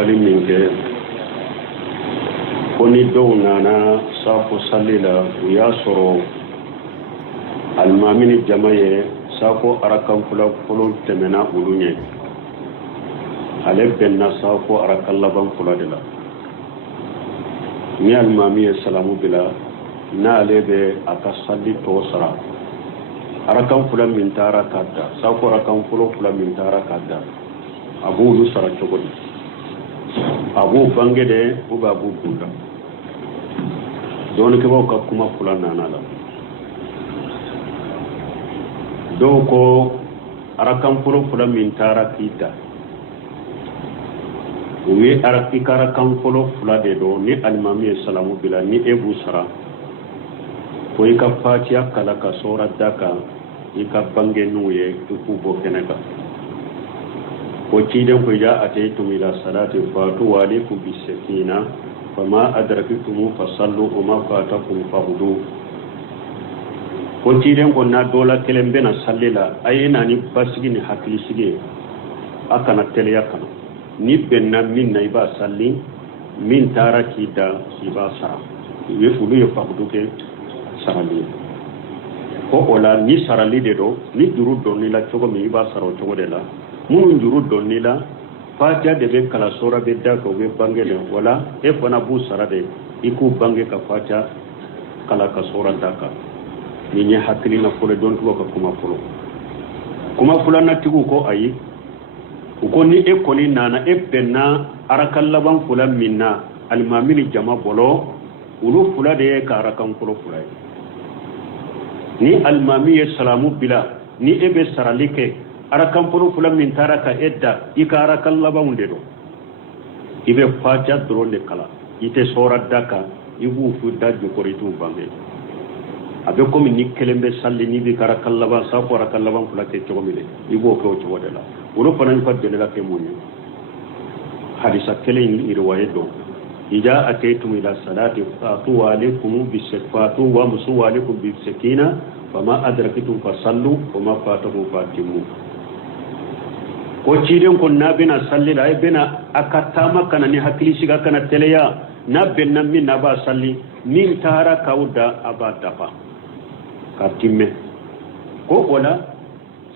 ɲininkali min kɛ ko ni dɔw nana safo salli la u y'a sɔrɔ alimami ni jama ye safo arakan fɔlɔ tɛmɛna olu ɲɛ ale bɛnna safo arakan laban fɔlɔ de la ni alimami ye salamu bila n'ale bɛ a ka salli tɔ sara arakan fɔlɔ min taara k'a da safo arakan fɔlɔ min taara k'a da a b'olu sara cogo di a b'u bange de ou bien a b'u kunda dɔɔnikɛbaw ka kuma fila nana la dɔw ko arakan fɔlɔ min taara k'i da u ye i ka arakan fɔlɔ fila de dɔn ni alimami ye salamu bila ni e b'u sara ko i ka fatiha kala ka sɔra da kan i ka bange n'u ye i k'u bɔ kɛnɛ kan ko ciden ko ja ataytum ila salati fatu wa alaykum bisakina fama adraktum fasallu wa ma fatakum fahudu ko ciden ko na dola kelen bena sallila ayena ni basigi ni hakili sigi akana teleya kana ni benna min na iba salli min tara kita iba sara ye fudu ye fahudu ke sarali ko ola ni sarali de do ni duru donni la cogo mi iba sara cogo de la munun juru donni la fatiha de be kala sura be da ko be bange de wala e fana bu sara de iku bange ka fatiha kala ka sura da ka ni nya hakili na fole don to ka kuma fula na tigu ko ayi ko ni e ko ni nana e benna arakan laban fula minna almamini jama bolo ulu fula de ka arakan fula ni almami ye salamu bila ni e be saralike arakan fɔlɔ min taara ka edda i ka arakan labanw de don i bɛ fatiha dɔrɔn de kala i tɛ sɔra da kan i b'u fu da jukɔrɔ i t'u bange a bɛ komi ni kelen bɛ salli n'i bɛ ka arakan laban safo arakan laban fila kɛ cogo min i b'o kɛ o cogo de la olu fana y'u ka dɛlɛla kɛ mun ye hadisa kelen in riwaye don ija ataytum ila salati fatu wa alaykum bisakfatu wa musu wa alaykum bisakina fama adraktum fasallu wa ma fatakum fatimu ko ciden ko na bena salli la bena akatama kana ni hakili shiga kana teleya na benna min na ba salli min tara kauda abada fa katimme ko wala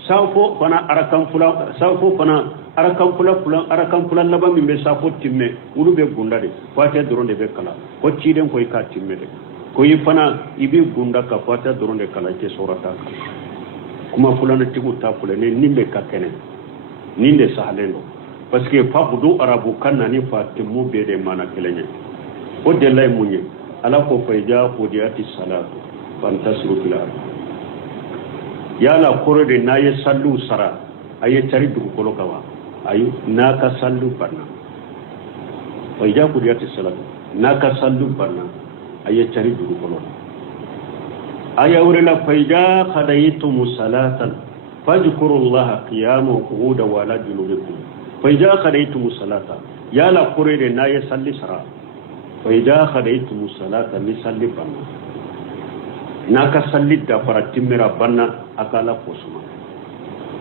safo fana arakan fula laba min be safo timme ulu be gunda de fatiha doron de be kala ko ciden ko ka timme de ko yi fana ibi gunda ka fatiha doron de kala ke sorata kuma fulana tigu ta fulane nimbe ka kene ninde sahalendo parce que fabudu arabu kanna ni fatimu be de mana kelenya o de lay munye ala ko fayja qudiyati salatu fantasiru fil ard yala korode naye sallu sara aye tari du ko lokawa ayu naka sallu barna fayja qudiyati salatu naka sallu barna aye tari du ko lo aya urela fayja khadaytum salatan فاذكروا الله قياما وقعودا وعلى جنوبكم فإذا خديتم الصلاة يا لا قرير نا يصلي سرا فإذا خديتم الصلاة نصلي بنا ناكا صلي دفر تمرا بنا أكالا فوسما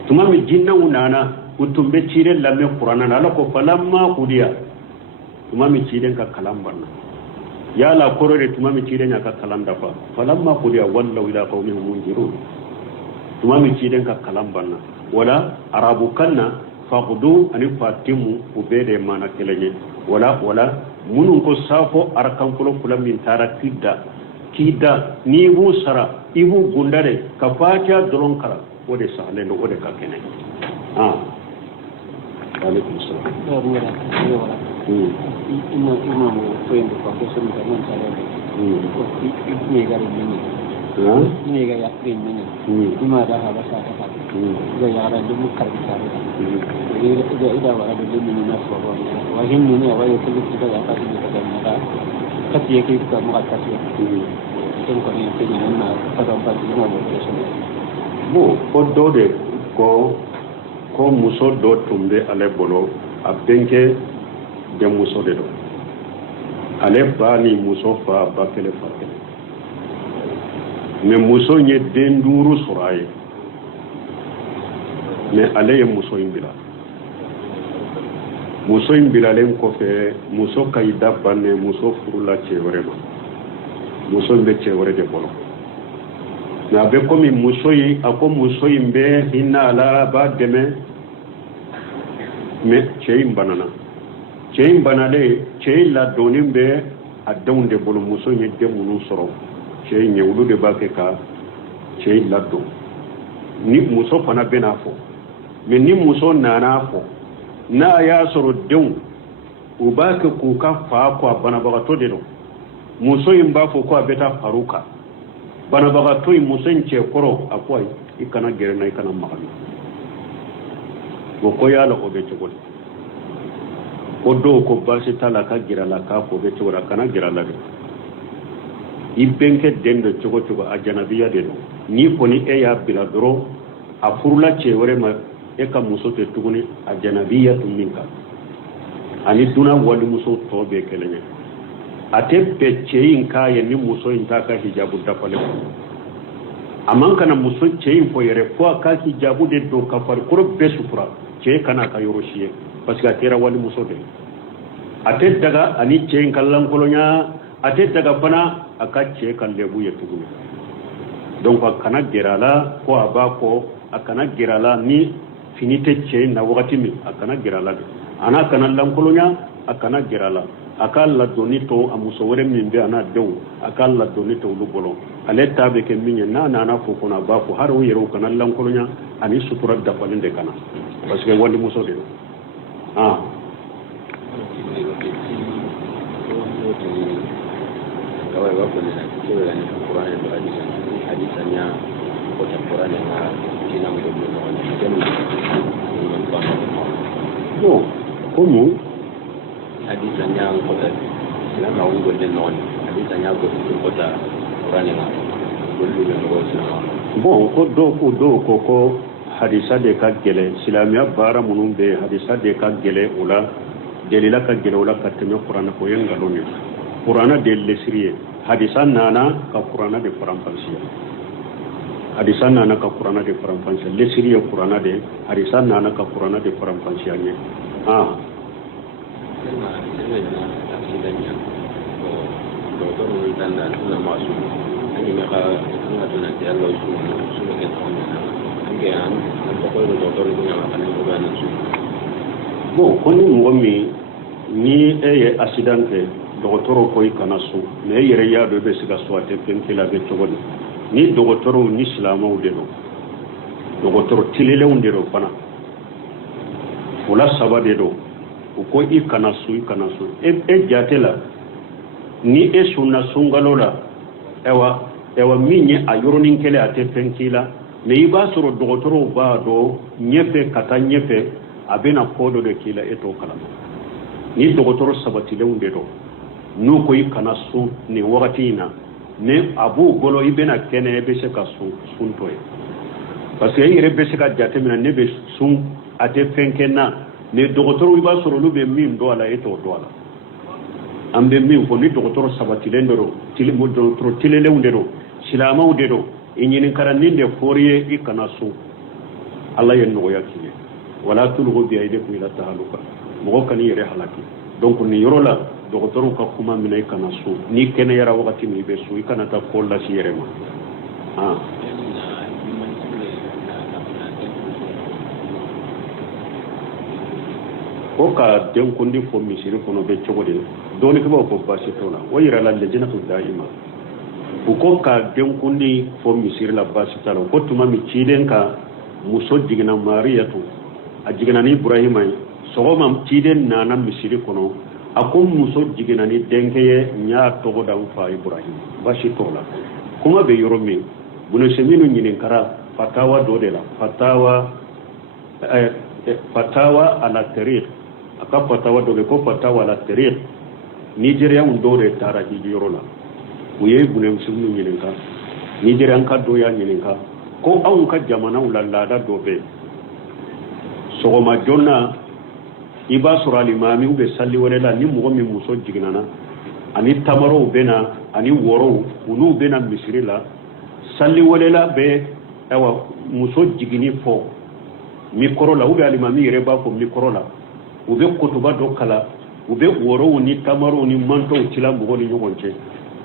ثم من جنة ونانا وتنبتشير لم القرآن لك فلما قضي ثم من تشيرن كلام بنا يا لا قرير ثم من تشيرن كلام دفر فلما قضي ولوا إلى قومهم منذرون tuma mi ciden ka kalam banna wala arabu kanna faqudu ani fatimu ubede mana kelenye wala munun ko safo arakan fula min tara kida ni bu sara ibu gundare ka fatiha doron kala wode sahlen do wode ka kene alaikum salam ina mo fendo ko ko sun da man tare ko ni gari ni ini gaya ini cuma ada hal sahaja gaya ada dulu kerja jadi itu ada dulu minus bahwa wajib ini apa yang perlu kita lakukan di dalam negara tapi kita mengatakan itu kan yang kita nak pada tempat ini mau kodo de ko muso do tumbe ale bolo abenke de muso de do ale ba ni muso fa ba kele fa mais muso nye den duru suraye mais ale ye muso imbila muso in bilalen kɔfɛ muso ka i da banne muso furula cɛ wɛrɛ ma muso in bɛ cɛ wɛrɛ de bolo nka a bɛ komi muso in a ko muso in bɛ hinɛ a la a b'a dɛmɛ mais cɛ in banana cɛ in banalen cɛ in ladonni bɛ a denw de bolo muso in ye den minnu sɔrɔ cɛ in ye olu de b'a kɛ ka cɛ in ladon ni muso fana bɛ n'a fɔ mais ni muso nana fɔ n'a y'a sɔrɔ denw u b'a kɛ k'u ka fa kɔ a banabagatɔ de don muso in b'a fɔ ko a bɛ taa far'u kan banabagatɔ in muso in cɛ kɔrɔ a ko ayi i kana gɛrɛ n na i kana maga n na o ko yala o bɛ cogo di ko dɔw ko baasi t'a la ka gɛrɛ a la k'a fɔ o bɛ cogo di a kana gɛrɛ a la dɛ i bɛnkɛ den dɔ cogo cogo a janabiya de don n'i kɔni e y'a bila dɔrɔn a furula cɛ wɛrɛ ma e ka muso tɛ tuguni a janabiya tun min kan ani duna walimuso tɔ bɛɛ kelen ye a tɛ bɛn cɛ in k'a ye ni muso in t'a ka hijabu dafalen a man kana muso cɛ in fɔ yɛrɛ fo a ka hijabu de don ka farikolo bɛɛ sutura cɛ kana a ka yɔrɔ si ye parce que a kɛra walimuso de a tɛ daga ani cɛ in ka lankolonya a tɛ daga fana a ka cɛ ka lɛbu ye tuguni donc a kana gɛrɛ a la ko a b'a kɔ a kana gɛrɛ a la ni fini tɛ cɛ in na wagati min a kana gɛrɛ a la de a n'a kana lankolonya a kana gɛrɛ a la a ka ladonni to a muso wɛrɛ min bɛ a n'a denw a ka ladonni to olu bolo ale ta bɛ kɛ min ye n'a nana fɔ kɔnɔ a b'a fɔ hali u yɛrɛ u kana lankolonya ani sutura dafalen de kana parce que walimuso de don bon como hadisanya kota silama ungo de non hadisanya kota Qur'an na gollu de ngosna bon ko hadisa de ka gele silamiya bara munun be hadisa de ka gele ula delila ka gele ula ka teme Qur'an ko yen galoni Qur'an de lesriye hadisa nana ka Qur'an de farampansiya hadisa nana ka Qur'an de farampansiya lesriye Qur'an de hadisa nana ka Qur'an de farampansiya ne bon ko ni mɔgɔ min ni e ye accident kɛ dɔgɔtɔrɔ ko i kana so mais e yɛrɛ y'a dɔn i bɛ se ka so a tɛ fɛn k'i la a bɛ cogo di ni dɔgɔtɔrɔw ni silamɛw de don dɔgɔtɔrɔ telilenw de don fana fula saba de don u ko i kana so e jate la ni e sunna sunkalo la ewa min ye a yɔrɔnin kelen a tɛ fɛn k'i la mais i b'a sɔrɔ dɔgɔtɔrɔw b'a dɔn ɲɛfɛ ka taa ɲɛfɛ a bɛna ko dɔ de k'i la e t'o kalama ni dɔgɔtɔrɔ sabatilenw de don n'u ko i kana sun nin wagati in na mais a b'u bolo i bɛna kɛnɛ i bɛ se ka sun to ye parce que e yɛrɛ bɛ se ka jate minɛ ne bɛ sun a tɛ fɛn kɛ n na mais dɔgɔtɔrɔw i b'a sɔrɔ olu bɛ min dɔn a la e t'o dɔn a la an bɛ min fɔ ni dɔgɔtɔrɔ sabatilen de don dɔgɔtɔrɔ telelenw de don silamɛw de don i ɲininkara nin de fɔr'i ye i kana sun ala ye nɔgɔya k'i ye wala tulqu bi aydikum ila tahaluka mɔgɔ kan'i yɛrɛ halaki donc nin yɔrɔ la dɔgɔtɔrɔw ka kuma minɛ i kana sun ni kɛnɛyara wagati min i bɛ sun i kana taa ko lasi i yɛrɛ ma ko ka denkundi fɔ misiri kɔnɔ bɛ cogo di dɔɔnikɛbaw ko baasi t'o la o yɛrɛ la lajinatu daima u ko ka denkundi fɔ misiri la baasi t'a la ko tuma min ciden ka muso jiginna mariyatu a jiginna ni ibrahima ye sɔgɔma ciden nana misiri kɔnɔ a ko muso jiginna ni denkɛ ye n y'a tɔgɔ da n fa ibrahima baasi t'o la kuma bɛ yɔrɔ min buneseminu ɲininkara fatawa dɔ de la fatawa ala tariq a ka fatawa dɔ bɛ ko fatawa ala tariq nigerianw dɔw de taara hijiyɔrɔ la u ye buneseminu ɲininka nigerian ka dɔ y'a ɲininka ko anw ka jamanaw la laada dɔ bɛ sɔgɔma joona i b'a sɔrɔ alimamiw bɛ sali wɛrɛ la ni mɔgɔ min muso jiginna ani tamaraw bɛ na ani wɔrɔw olu bɛ na misiri la sali wɛrɛ la bɛ muso jiginni fɔ mikɔrɔ la ou bien alimami yɛrɛ b'a fɔ mikɔrɔ la ube kutuba do kala ube woro ni tamaro ni manto tila mo ni nyogonche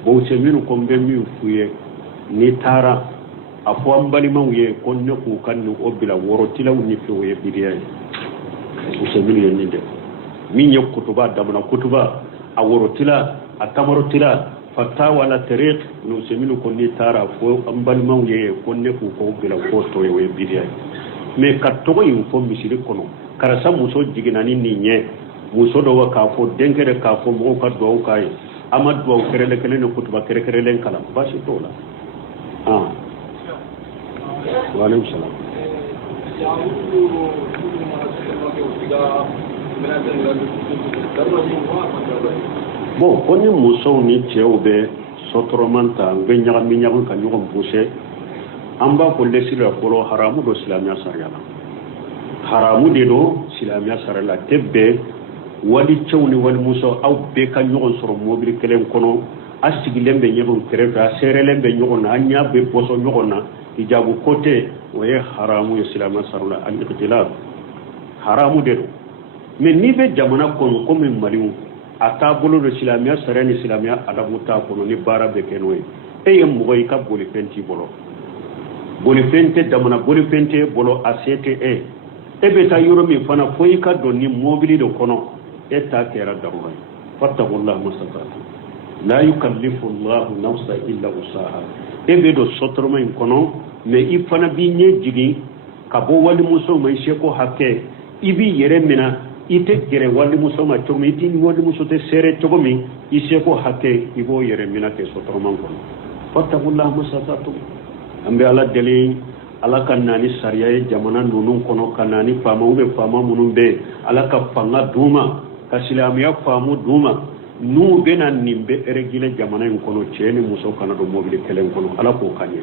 bo se minu ko be mi fuye ni tara afo ambali mawye konne ku kannu obila woro tila ni fuye bidiya se minu yende min yok kutuba damna kutuba a woro tila a tamaro tila fatawa la tariq no se minu ko ni tara fo ambali mawye konne ku ko bila ko to ye bidiya me katto yin fo misiri kono karasa muso jiginani ni nye muso do waka fo denkere ka fo mo ka do kai amad do kerele kele no kutuba kere len kala bashi to la wa alaykum salam bon koni muso ni chewbe sotromanta ngenya minya ko kanyo ko boucher amba ko lesila ko haramu do islamia sariyala haramu de do islamia sarala tebbe wali cewni wali muso aw be ka nyogon soro mobile kelen kono asigilembe nyogon kereta serelembe nyogon anya be poso nyogon na ijabu kote waye haramu islamia sarala al-iqtilab haramu de do mais ni be jamana kono ko min malimu ata bolo do islamia sarani islamia adabu ta kono ni bara be kenwe e yem moy ka boli penti bolo boli pente damana boli pente bolo acte ebe ta yoro mi fana foyi ka do ni mobili do kono eta kera darura fattaqullaha masatatu la yukallifu Allahu nafsan illa wusaha ebe do sotroma in kono me ifana bi nye jigi ka bo wali muso mai sheko hakke ibi yere mina ite gere wali muso ma to mi tin wali muso te sere to mi isheko hakke ibo yere mina ke sotroma kono fattaqullaha masatatu ambe ala deli ala kanani sariya jamana nunun kono kanani fama ube fama munun be ala ka fanga duma ka silamiya famu duma nu bena nimbe eregile jamana in kono cheni muso kana do mobile kelen kono ala ko kanye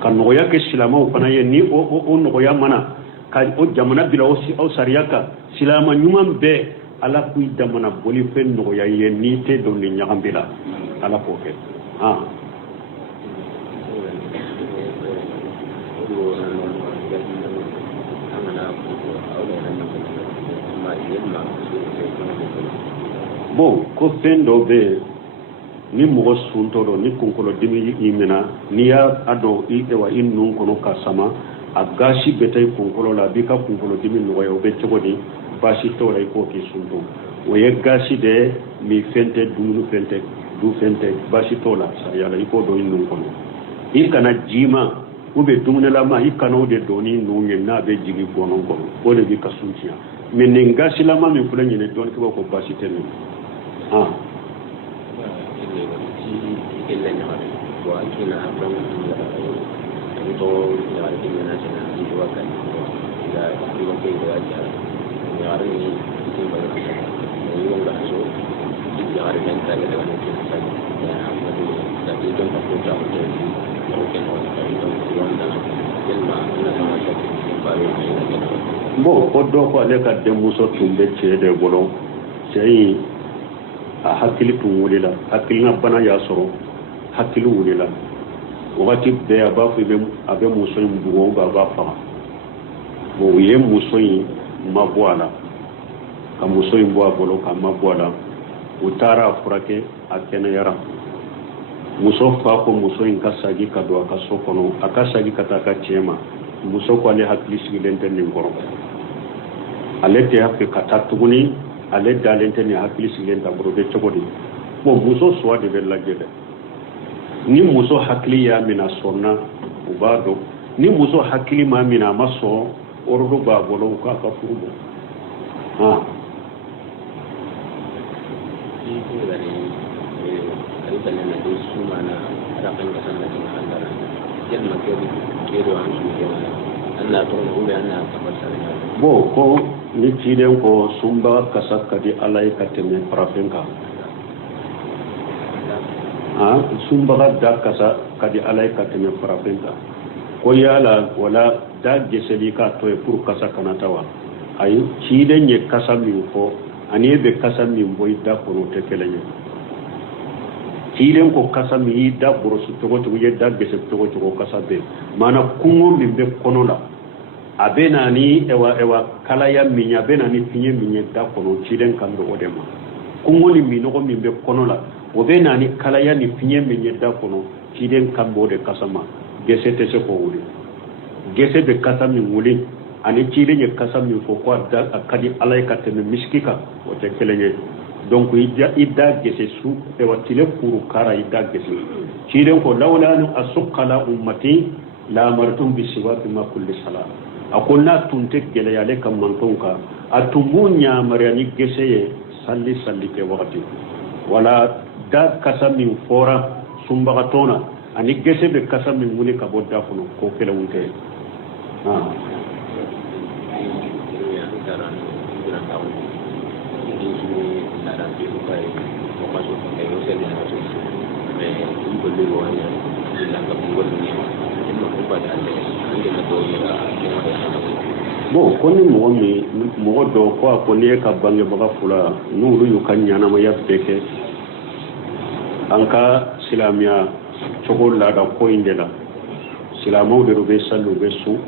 kan no ya ke silama kana ye ni o no ya mana ka o jamana bila o si o sariya ka silama nyumam be ala ku jamana boli fen no ya ye ni te do ni nyagambila ala ko ke bon ko fendo be ni mo sunto do ni konkolo dimi yimena ni ya ado itewa innun kono kasama agashi betay konkolo la bi ka konkolo dimi no yo be togodi bashi to ray ko ki sunto o ye gashi de mi fente du fente bashi to la sa yala iko do innun kono ikana jima ube dumnela ma ikano de doni no na be jigi gonon ko o de bi kasuntiya men ngasi la ma mi fulani ne don ko bashi tenu bon ko do ko ale ka demuso tumbe cede bolon sey a hakili tun wulila hakili na bana ya soro hakili wulila wakati be aba fu be abe muso yin buwo ba ba fa bo ye muso yin mabwala ka muso yin bo abolo ka mabwala utara furake akena yara muso fa ko muso yin kasagi ka do aka sokono akasagi kata ka chema muso ko ale hakili sigilente ni ngoro ale te hakke kata tuguni ale dalente ni hakili sigilenta bro be chogodi bo muso so de bella jede ni muso hakili ya mina sonna ubado ni muso hakili ma mina maso ordo ba bolo ka ka furubo bo ko ni ciden ko sumba kasaka di alai kateme parafenka sumba da kasa kadi alai kateme parafenka ko yala wala da geseli ka to e pour kasa kanatawa ay ciden ye kasa mi fo ani be kasa mi boy da ko no te kelenye ciden ko kasa mi da boro su to ye da gese to kasa be mana kungo mi be kono la abenani ewa kala ya minya benani pinye minya da kono ciden kambe odema kungoni minogo mimbe kono la obenani kala ya ni pinye minya da kono ciden kambe ode kasama gese tese ko wuli gese be kasami wuli ani ciden ye kasami fo ko da akadi alay katene miskika o te kelenye donc idda gese su ewa tile kuru kara idda gese ciden ko lawla an asqala ummati la amartum bisiwaki ma kulli salat akunna tunte gele yale kam mantonka atumunya mariani geseye salli ke wakati wala da kasami fora sumbagatona ani gese be kasami muni ka bodda kono ko kala wunte bon koni mogo do ko akoni ka bange baga fula nuru yu kanyana ma yabbeke anka silamiya chogol la da ko indela silamo de rube sallu besu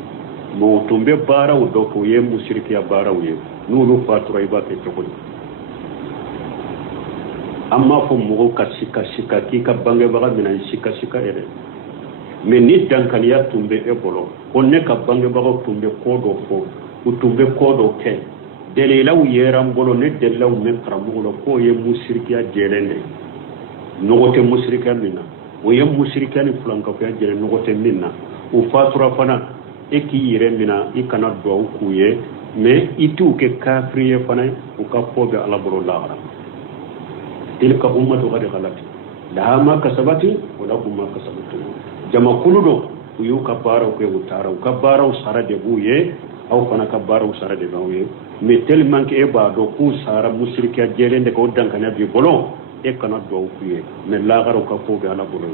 mo tumbe bara u do ko ye musirki ya bara u ye nuru fatura ibake chogol amma fo mogo ka sika ki ka bange baga mina sika ere mais ni dankaliya tumbe e bolo onne ka bange baga tumbe kodo fo utumbe kodo ke delilaw yeram bolo ne delaw men karamugo ko ye musrikiya jelende nogote musrikiya minna o ye musrikiya ni flanka ko jele nogote minna o fatura fana eki yire mina ikana do ku ye mais itu ke kafriye fana o ka fobe ala bolo laara tilka ummatu qad khalat laha ma kasabati wala ma kasabatu jama kuludo uyu kabara ko utara kabara usara de buye aw fana kabara usara de buye mais tellement que eba do ku sara musrika jelende ko dankana bi bolo e kana do kuye mais la garo ka fo be ala bolo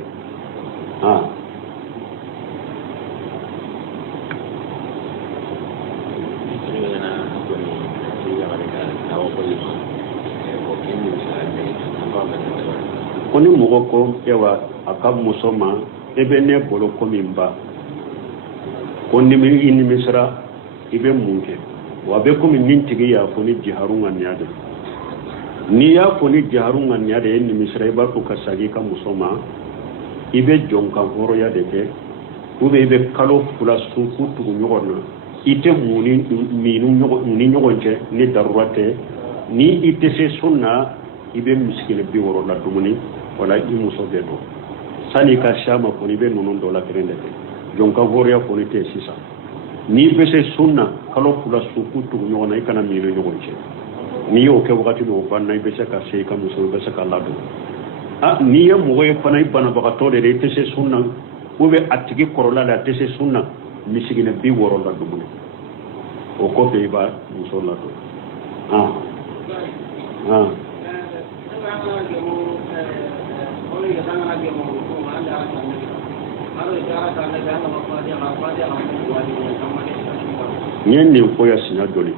koni mogo ko ewa akab musoma ebe ne bolo ko mimba konni mi inni misra ibe munke wa be ko min nintigi ya foni jiharunga nyade ni ya foni jiharunga nyade inni misra iba ko kasagi ka musoma ibe jonka horo ya deke ube ibe kalo fula su futu nyogona ite muni minu nyogonje ni darurate ni ite se sunna ibe miskile bi woro la dumuni wala imuso bedo sani ka shama ko ni be nonon do la krende jonka voria ko ni te sisa ni be se sunna kalo fula suku tu nyona ikana miro nyogonche ni yo ke wakati do banna be se ka se ka muso be se ka ladu ni ya mo e fana ibana baka to de te se sunna ko be atigi korola la te se sunna misigine bi woro la dumuni o ko be ba muso la do nyen ni ko ya sina doli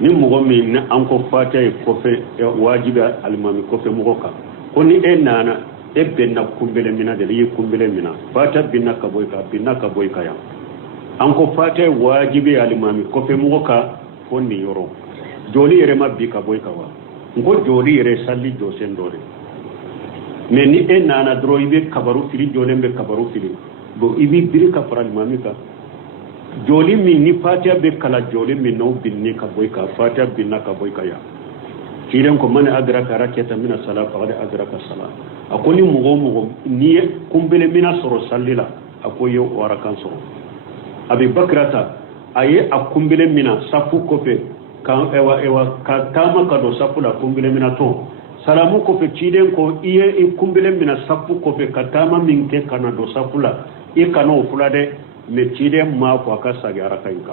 ni mogo mi na anko fata e kofe wajiba almami kofe mogo ka koni e nana e benna kumbele mina de yi kumbele mina fata binna ka boy ka ya anko fata wajibi almami kofe mogo ka koni yoro joli yere mabbi ka boy ka wa ngo joli yere salli jo sendore mais ni e nana dro ibe kabaru fili jolembe kabaru fili bo ibi biri ka faral mamika joli mi ni fatia be kala joli mi no binni ka boy ka fatia binna ka boy ka ya kiren ko man adraka rakata min as-salat faqad adraka as-salat akoni mugo ni kumbele mina soro sallila akoyo warakan soro abi bakrata aye akumbele mina safu kofe kan ewa ka tama ka do safu la kumbele mina to salamu kofe ciden ko iye kumbele mina safu kofe ka tama min ke kana do safu la e kana o fulade me ciden ma ko aka sagi araka inka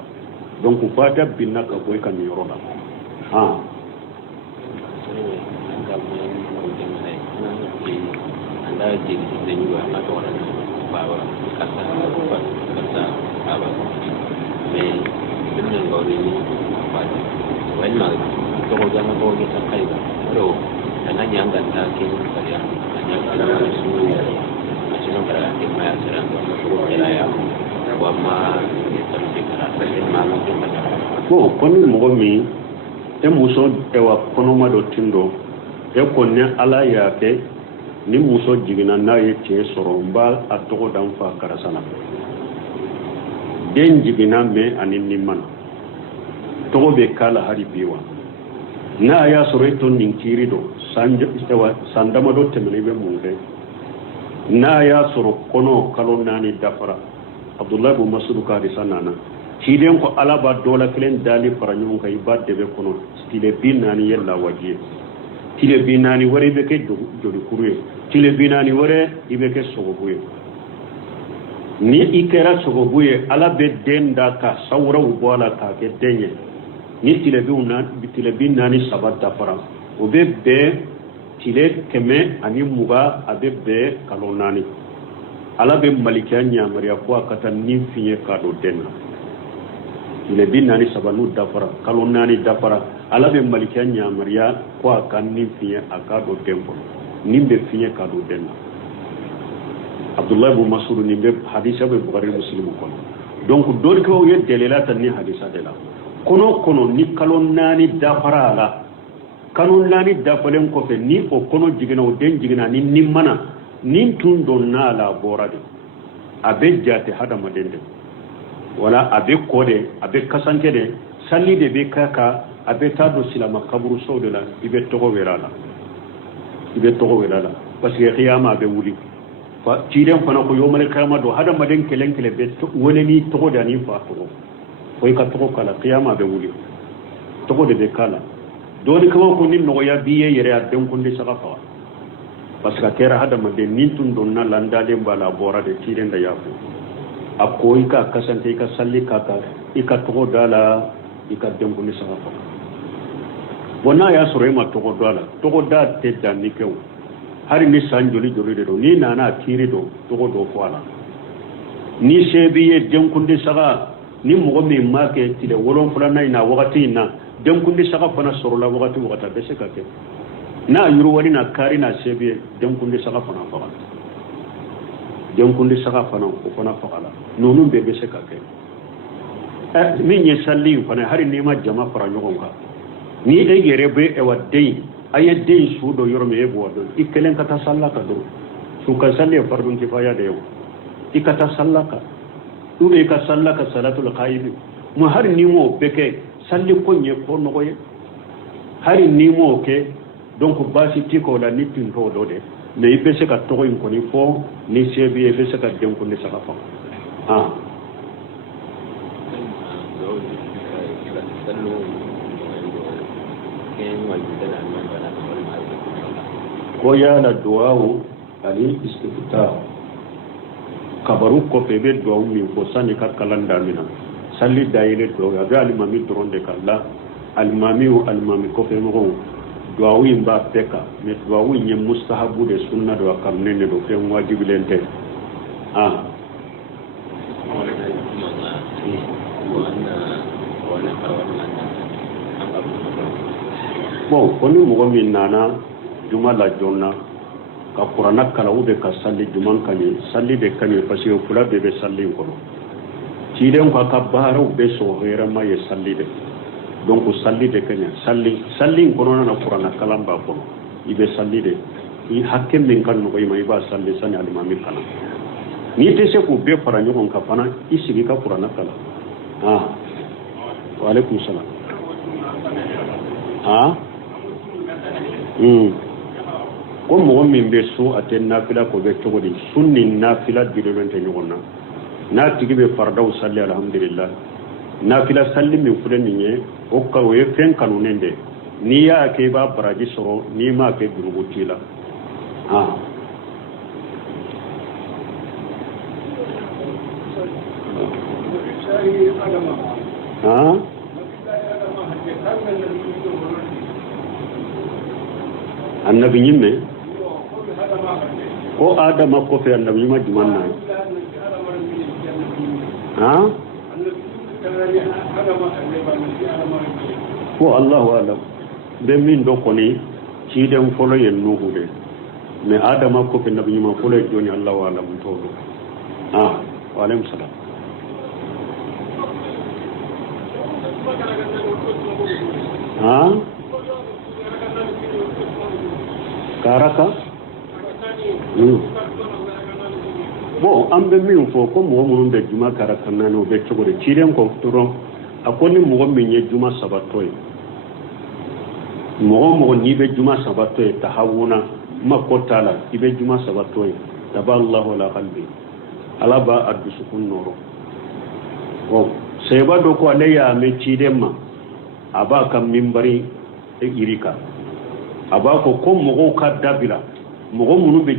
donc fata binna ka boy kan yoro la jadi dan juga atau orang bawa kata apa dengan kau ini apa banyak kalau jangan kau kita kaya bro karena yang ganda kini kalian hanya kalau semua macam berarti maya serang suruh jelaya wama terus dikatakan ko koni mo mi e muso e wa kono ma do tindo e konne ala ya ke ni muso jigina na ye tie soro mba atogo dan fa karasana den jigina me anin nimman togo be kala hari biwa na ya soro to ninkiri do sanje istawa sandama do temele be munde na ya soro kono kalo nani dafara abdullah ibn mas'ud ka risanana tiden ko alaba dola kelen dali faranyon kay badde be kono tile binani yella wajiye tile binani wore be ke jodi kuruye tile binani wore ibe ke sogobuye ni ikera sogobuye ala be denda ka sawra ubala ka ke denye ni tile binani sabata fara o be tile keme ani muga abe be kalonani ala be malikiya nyamariya ko akata nin fiye ka do denna tile binani sabanu dafara kalonani dafara ala be malikiya nyamariya ko akan nin fiye aka do dembo nin be fiye ka do denna abdullah ibn mas'ud ni be hadisa be bukhari muslim ko donc dor ko ye delelata ni hadisa de la kono ni kalonani dafara ala kalonani dafalen ko fe ni o kono jigina o den jigina ni nimmana nin tun don na la borade abe jate hada madende wala abe kode abe kasante de salli de be kaka abe tado silama kaburu sawdela ibe togo werala parce que qiyama be wuli fa tiden fana ko yomal qiyama do hada maden kelen be wole ni togo dani fa togo koy ka togo kala qiyama be wuli togo de be kala doni kama ko nin no ya biye yere adden kunde saka fa parce que kera hada maden nin tun don na landade mbala borade tiden da yafu akoy ka kasante ka salli kaka ika togo dala ika den kunde saka fa bona ya sore ma togo da te dan ni kew hari ni sanjoli joli de do ni nana tiri do togo do fala ni sebiye den kunde saka ni mo mi make tile wolon fulana ina wakati na den kunde saka fana soro la wakati be se ka ke na yuru wani na kari na sebiye den kunde saka fana fa den kunde saka fana o fana fa ala nonu be se ka ke min ye salli fana hari ni ma jama fara nyogon ka ni e yere be e wadde aye de su do yoro me bo do ikelen kata sallaka do su ka salle fardun kifaya de yo ikata sallaka dube ka sallaka salatul qaib mu har ni mo beke salli ko nye ko no ko hari ni mo ke donc basi tiko la ni tin to do de me ibe se ka to ko ni fo ni sebi e be se ka dem ko ni saka fa ko ya la du'a'u ali istiftah kabaru ko febe du'a'u min ko sani ka kalanda mina salli dayile do ya ga alimami doronde kala alimami ko fe mo du'a'u imba peka me du'a'u nye mustahabu de sunna do kamne ne do fe wajibi lente bon koni mo min nana juma la jonna ka qur'ana kala ube ka salli juman kani salli de kani parce que fula be salli ko ci den ko ka baro be so hera ma ye salli de donc salli de kani salli ko non na qur'ana kala ba ko ibe salli de i hakke min kan no ima iba salli sani alimami kana ni te se ko be fara nyon ka fana isigi ka qur'ana kala wa alaikum salam ko mo min be so aten nafila ko be togodi sunni nafila dilonte nyonna na tigi be fardaw salli alhamdulillah nafila salli min fulani nye o ka o fen kanu nende ni ya ke ba baraji soro ni ma ke durugutila annabi nyimme ko adama ko fe annabi nyima jumanna ko Allahu alam be min do ko ni ci dem folo yen nuhu de me adama ko fe annabi nyima folo joni Allahu alam to do wa alaykum salam ha karaka bon ambe min fo ko mo mun be juma karaka nano be chogore chiren ko turon akoni mo min ye juma sabatoy mo ni be juma sabatoy tahawuna makotala ibe juma sabatoy taballahu la qalbi alaba adusukun noro o seba do ko aleya me chidema aba kam mimbari e irika aba ko mo ka dabila mo munu be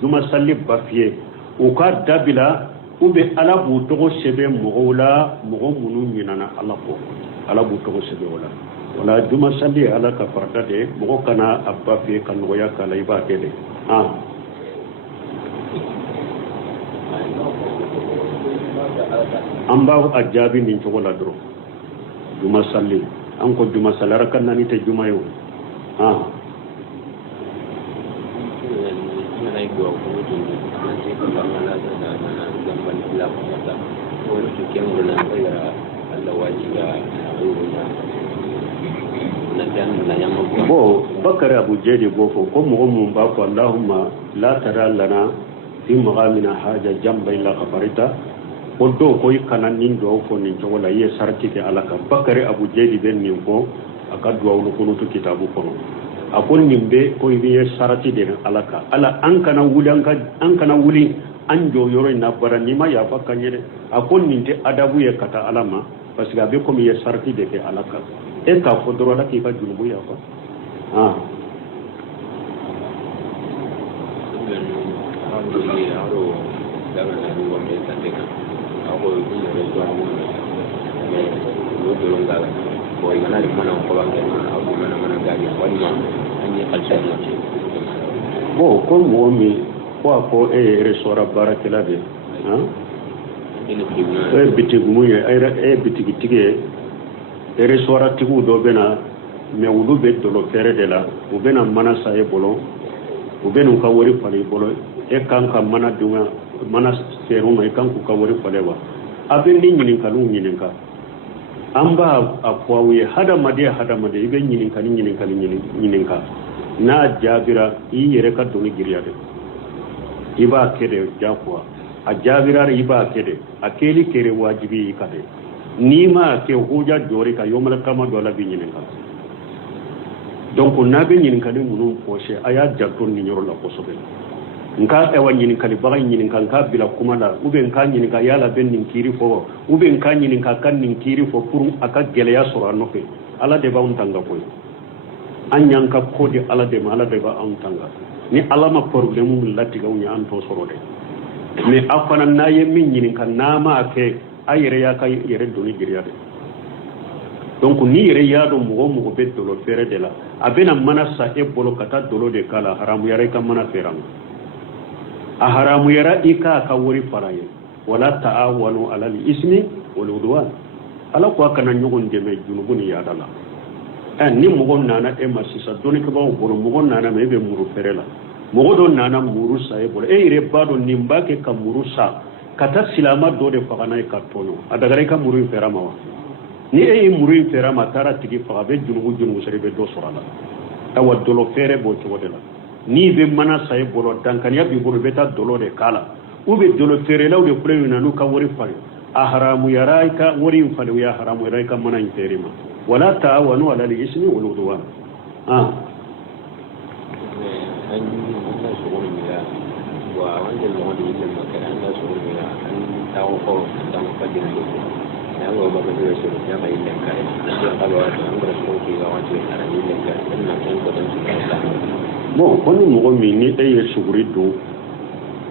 juma salli bafiye o ka dabila ube ala bu togo sebe mo la mo munu nyinana ala ko ala bu togo sebe wala juma salli ala ka farda de mo kana abba fiye kan no ya kala iba kede amba ajabi min to wala dro juma salli an ko juma salara kan nani te juma yo bo bakara abu jedi bofo ko mo mum ba ko allahumma la tara lana fi maghamina haja jamba illa khabarita ko do ko kanan nin do ko nin to wala ye sarti ke alaka bakare abu jedi ben nin ko akadu wa ko to kitabu ko akon nimbe ko ye sarati de alaka ala an kana wuli an jo yoro na barani ma ya fakanye de akon ninte adabu ye kata alama parce que abe ko ye sarti de ke alaka e ka fodoro la ki ka junubu ya fa bo ko mo mi ko resora barakela de bitigu ye ay bitigi tige resora tigu do bena me wudu be dolo fere de la u bena mana sa e bolo u benu ka wori fale bolo e kan ka mana dunga mana seru mai kan ku ka wori fale wa abin ni nyinin kalu nyinin ka amba akwawe hada made ibe nyinin ka na jabira yi yere ka doni giriyade iba kede jakwa a jabira iba kede akeli kere wajibi ikade nima ke hoja jori ka yomal kama dola bi nyinin ka donc na be nyinin ka ni munu poshe aya jakton ni nyoro la kosobe nka ewa nyinin ka ba nyinin ka nka bila kuma la ube nka nyinin ka yala ben nin kiri fo ube nka nyinin ka kan nin kiri fo pour aka geleya sura no fe ala de ba on tanga koy anyan ka kodi ala de mala de ba on tanga ni ala ma problème lati ga wunya an to soro de mais afana na ye min nyinin ka na ma ke ayere ya kay yere doni giriya de donc ni yere ya do mo be dolo fere de la abena mana sa e bolo kata dolo de kala haramu yare ka mana feram a haramu yara ika ka wori faraye wala ta'awanu alal ismi wal udwan ala ko kana nyugon de me junubuni ya dala ni mugon nana e masisa doni ko bawo bolo mugon nana me be muru ferela mugo don nana muru sa e bolo e ire bado nimbake ka muru sa kata silama do de fagana e kartono adagare ka muru ferama wa ni e muru ferama tara tigi faga be junubu sere be do sorala tawa dolo fere bo to wodela ni be mana sa e bolo dankaniya bi bolo beta dolo de kala ube dolo fere law de kule nanu ka wori fare a haramu yaraika wori fale ya haramu yaraika mana interima ولا تعاونوا على الإثم والعدوان bon koni mogo min ni e ye suguri dun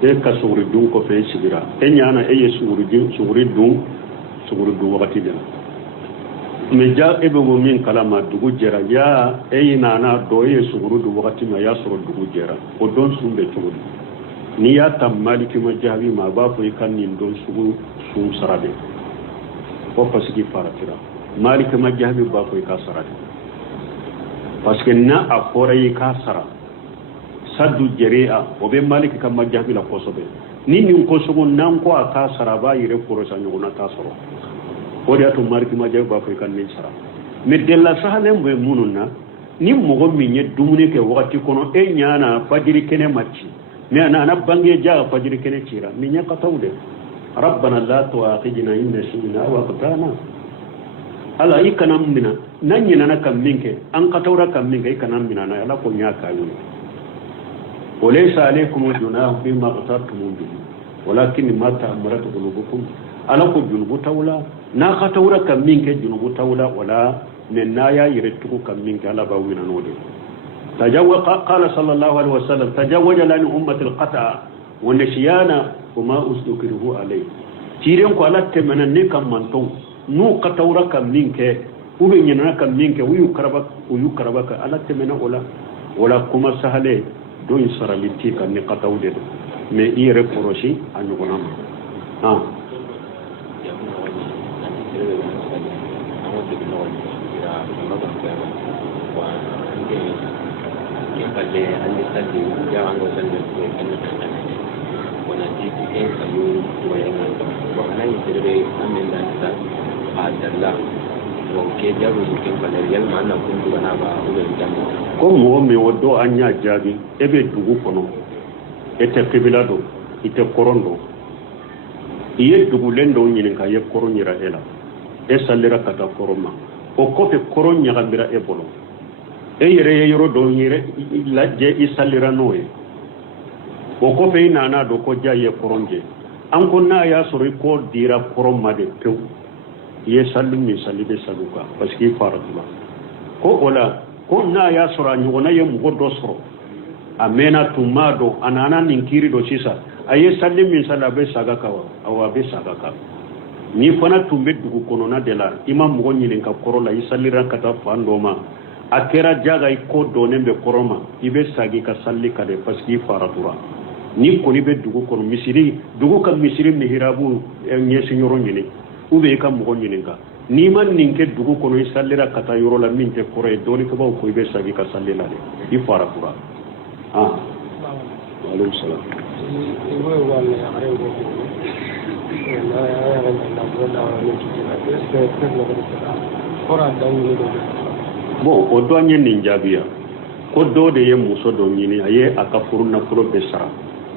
e ka suguri dun kɔfɛ e sigira e ɲana e ye suguri dun wagati de la mais ja ebe mo min kala ma dugu jera ya e nana do e suguru du wagati ma ya soro dugu jera o don sumbe cogo ni ya tam maliki ma jabi ma ba fo kan nin don sugu sum sarabe ko pasiki faratira maliki ma jabi ba fo ka sarabe parce que na afora yi ka sara saddu jerea o be maliki kam ma jabi la kosobe ni ko sugu nan ko aka saraba yire foro sa nyona ta soro o de to marki ma jaw ba ko kan ni sara me della sahalen be mununna ni mogo min ye dumuni ke wakati kono e nyana fajiri kene macci me ana bange ja fajiri kene cira min ya qatawde rabbana la tu'akhidna in nasina wa qatana ala ikanam mina nanyi nana kam minke an qatawra kam minke ikanam mina na ala ko nya kayu walaysa alaykum junah bima qatartum bihi walakin ma ta'amarat qulubukum ala ko junubu tawla na qatawra kam minke junubu tawla wala من نايا يرتقو كم من قال باوين نودي قال صلى الله عليه وسلم تجاوز لنا أمة القطع والنسيان وما أذكره عليه تيرين قالت من النكم من تو نو قطورا كم منك وبيننا كم منك ويكربك على تمنا ولا كما سهله دون سرالتي كم نقطعود من إير فروشي أن يقولنا Palle andi salli ya ango salli ko kan kan wana ti ke kayu to yana ko nan sirre amen da ta adalla ko ke jaru kin palle yal manna kun duwana ba uga jambo ko mo me wodo anya jabi ebe dugu kono ete kibilado ite korondo iye dugu lendo nyinin ka ye koronyira ela e sallira kata koroma o ko fe koronya gambira e bolo e yere yoro do yere lajje isallira noye o ko fe nana do ko jaye koronje an ko na ya sori ko dira koroma de pew ye sallum mi sallibe saluka parce que faratula ko ola ko na ya sora nyona ye mugo do soro amena tumado anana ninkiri do sisa aye sallim mi salabe saga kawa awabe saga ka ni fana tumbe dugu kono na dela imam mugo nyilin ka korola isallira kata fandoma akera jaga ko donembe koroma ibe sagi ka salli kade paski faratura ni ko ni be dugu kono misiri dugu kam misiri mi hirabu nyesi nyoro nyini ube kam mo nyini ka ni man ninke dugu kono isallira kata yoro la minte kore doni ko ba ko ibe sagi ka salli la de i faratura alaykum salam ibo wala ya are ko la ya ga na wala ni ki na ko ko ra dan ni do bon o do nyen nin jabiya ko do de ye muso do nyini aye aka furu na furu be sara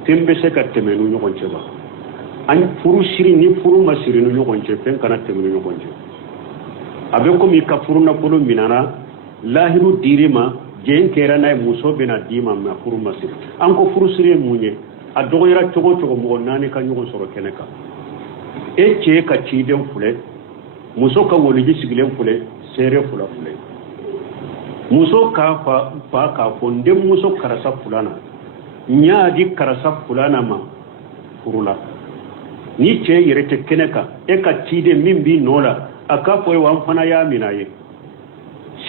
tembe se ka temenu nyogon ceba an furu shiri ni furu masiri no nyogon ce fen kana temenu nyogon ce abe ko mi ka furu na furu minana lahiru dirima jen kera na muso be na dima ma furu masiri an ko furu sire munye a dogoyira togo togo mo nani ka nyogon soro keneka e ce ka ci den fule muso ka woliji sigilen fule sere fula fule muso ka fa ka fonde muso karasa fulana nyaadi karasa fulana ma furula ni ce yirete keneka e ka tide min bi nola aka fo wa amfana ya minaye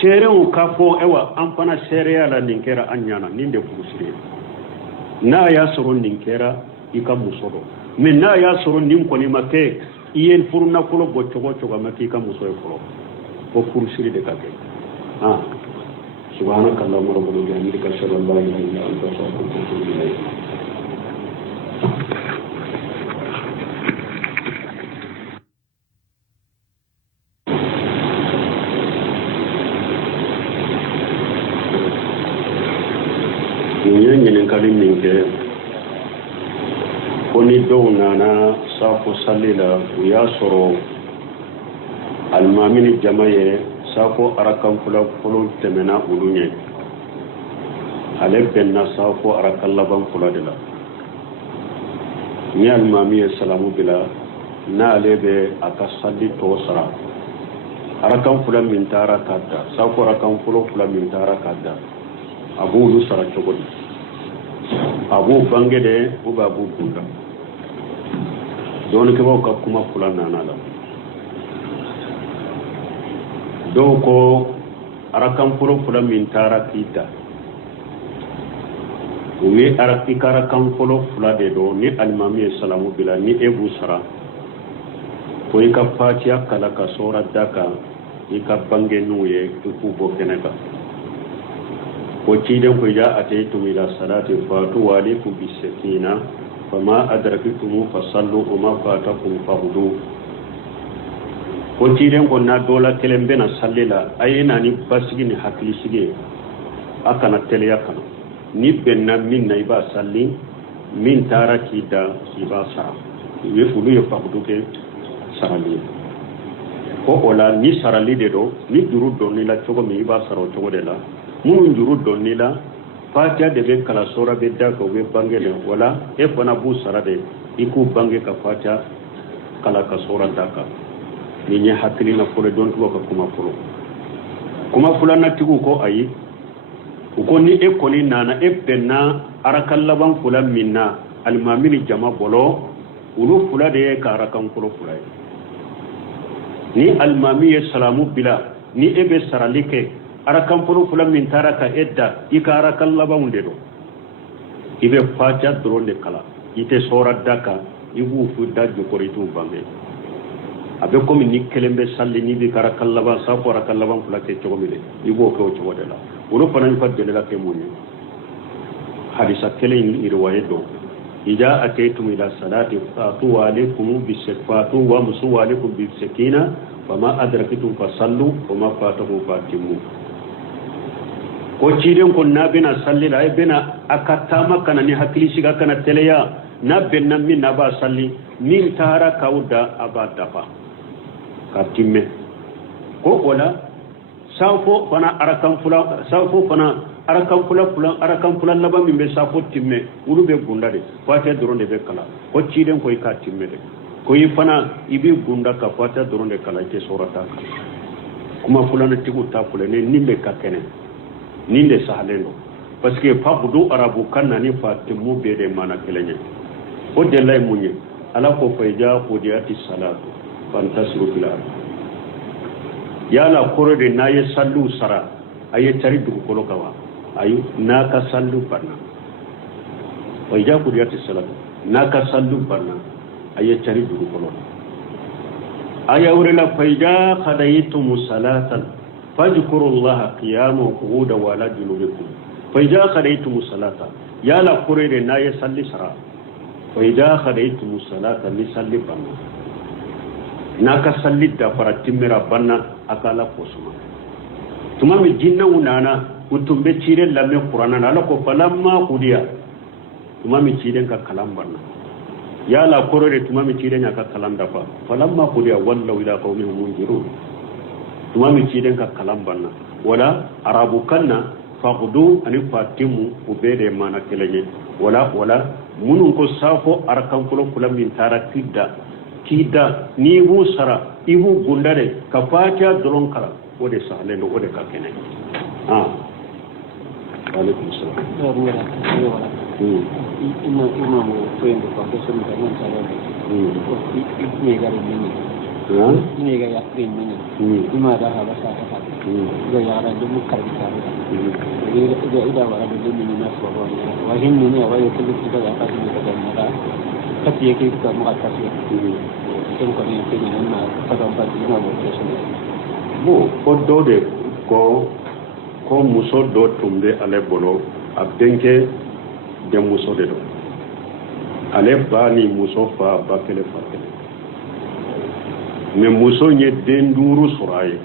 sere o ka fo ewa amfana sere ya la ninkera anyana ninde furusire na ya soro ninkera ika musodo men na ya soro nim ko ni make iyen furuna kulo bocco ga make ka muso e furo o furusire de kake سبحانك اللهم ربنا وبحمدك اشهد ان لا اله الا انت استغفرك واتوب اليك ñeñen kalim min ke koni dow nana safo sallila ya soro almamini jamaye safo arakan fula fulu temena ulunye ale benna safo arakan laban fula de la ni almami salamu bila na ale be aka salli to sara arakan fula min tara kadda safo arakan fula min tara kadda abu lu sara chogodi abu bangede uba abu kunda don ke ba ka kuma fula nana la doko arakan fula min tara kita umi ikara kan fula de do ni almami salamu bila ni ebu sara ko ika fatiya kala ka sora daka ika bange nuye ku bo keneka ko ciden ko ja ataytum ila salati fatu wa alaykum bisakina fama adraktum fasallu wa ma fatakum fahdu ko tiren ko na dola kelen bena sallela ayena ni basigi ni hakili sige akana tele yakana ni benna min na iba salli min tara kida iba sara ye fulu ye fakudu ke sarali ko ola ni sarali de do ni duru donni la cogo mi iba saro cogo de la mun duru donni la fatiha de be kala sora be da ko be bangele wala e fana bu sarade iku bange ka fatiha kala ka sora daka ni nya hakili na fole don to ka kuma fula na tigu ko ayi ko ni e ko ni nana e benna arakan laban fula minna almamini jama bolo ulu fula de ka arakan fula ni almami ya salamu bila ni e be saralike arakan fula min taraka edda ikara kan laban de do ibe fatiha drone kala ite sora daka ibu fu dajjo ko ritu bange abe komi ni kelembe salli ni bi kara kallaba sa fora kallaban fula ke cogo mi de ibo ko cogo de la wolo fanan fa de la ke munni hadisa kele ni riwaye do ida ataytum ila salati fatu alaykum bisifatu wa musu alaykum bisakina fama adrakitum fasallu wama fatakum fatimu ko ciiden ko nabina salli la bena akatama kana ni hakili shiga kana teleya na benna min na ba salli min tara kauda abadafa katimme ko wala safo fana arakan fula laba min be safo timme ulu be gundade fatiha doronde be kala ko ciiden ko ka timme de ko yi fana ibi gunda ka fatiha doronde kala ke sorata kuma fulana tigu ta fulane nimbe ka kene ninde sahalendo parce que fabudu arabu kanna ni fatimu be de mana kelenya o de lay munye ala ko fayja qudiyati salatu fantasiru fil ard yala korode naye sallu sara aye tari dugu kolo kawa ayu naka sallu barna fayja qudiyati salatu naka sallu barna aye tari dugu kolo aya urela fayja khadaytum salatan fajkurullaha qiyaman wa qu'udan wa ala junubikum fayja khadaytum salata yala korode naye salli sara fayja khadaytum salata li salli barna naka salli da faratimira banna akala kosuma tuma mi jinna unana utumbe cire lamme qur'ana ala ko falamma qudiya tuma mi cire ka kalam banna yala korore tuma mi cire nya ka kalam dafa falamma qudiya wallahu ila qaumihim munzirun tuma mi cire ka kalam banna wala arabu kanna faqdu ani fatimu ubede mana kelenye wala munun ko safo arkan kulo min tara kida ni bu sara ibu gundare ka fatiha doron kala wode sahlen do wode ka kene alaikum salam ina mo friendo ko ko sun da non sare ko ni ga ni ga ya friend ni ima da ha ba sa ta ga ya ra du mukkar ta ga ida wa ra du ni na so wa hinni ne wa yake da ya ka ni da na kati yake ka mu ka kasi tun ko ni ke ni na ka da ba ni na mo ke so bo ko do de ko muso do tumbe ale bolo abdenke de muso de do ale ba ni muso fa ba kele fa kele me muso nye den duru suraye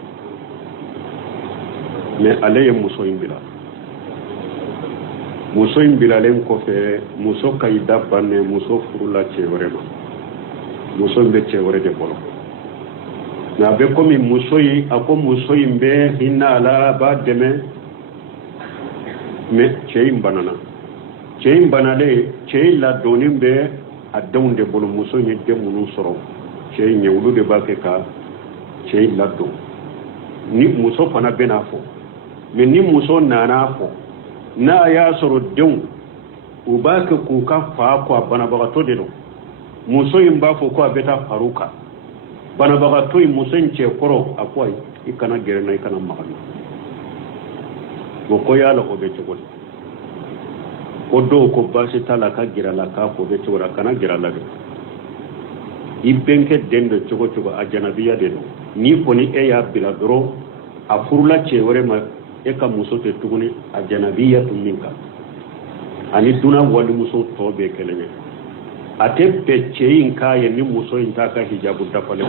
me ale ye muso imbila muso imbilalen ko fe muso kayida banne muso furula cewre ma muso be cewre de bolo na be komi muso yi ako muso imbe hinna ala ba deme me ceyin banale ceyi la donin be a dawnde bolo muso nye demunu soro ceyi nyewlu de ba ke ka ceyi la do ni muso fana bena fo me ni muso nana fo na ya soro den u ba ka kuka fa ko bana bagato de do muso yin ba fo ko beta faruka bana bagato yin muso ce koro akwai ikana gere na ikana magana ko ya la ko be ce ko do ko ba se tala ka gira la ka ko be ce wora kana gira la de ibenke den do chogo a janabiya de do ni ko ni e ya bila doro a furula ce wore ma e ka muso te tuguni a janabiya tuminka ani duna wali muso to be kelene ate pe chein ka ye ni muso inta ka hijabu da fale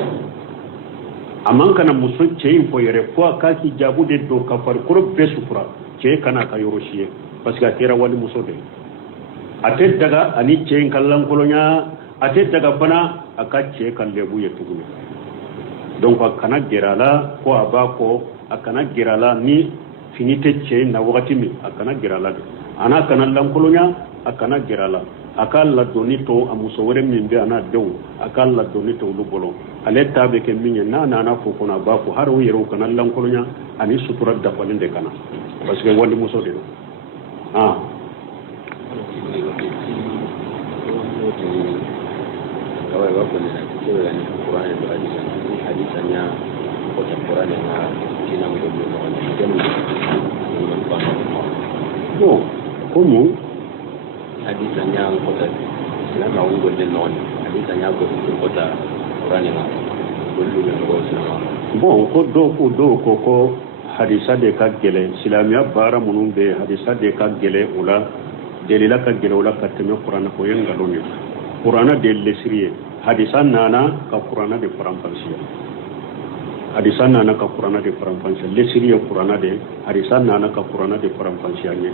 aman kana muso cɛ fo yɛrɛ fo a k'a hijabu de don ka farikolo bɛɛ sutura cɛ kana ka yɔrɔ si ye parce que a kɛra wali muso de a tɛ daga ani cɛ ka lankolonya a tɛ daga fana a ka cɛ ka lɛbu ye tuguni donc a kana gɛrɛ a la ko a b'a kɔ a kana gɛrɛ a la ni fini tɛ cɛ na wagati min a kana gɛrɛ a la de a n'a kana lankolonya a kana gɛrɛ a la a ka ladonni to a muso wɛrɛ min bɛ a n'a denw a ka ladonni to olu bolo ale ta bɛ kɛ min ye n'a nana fo kɔnɔ a b'a fɔ hali u yɛrɛ u kana lankolonya ani sutura dafalen de kana parce que wali muso de don bon como hadisa nyang kota selama unggul dan non hadisa nyang kota Quran yang dulu yang bawa selama bon ko ko hadisa de ka gele silamiya bara munun be hadisa de ka gele ula delila ka gele ula ka teme Quran ko yen galoni Quran de lesriye hadisa nana ka Quran de farampansiya hadisa nana ka Quran de farampansiya lesriye Quran de hadisa nana ka Quran de farampansiya ne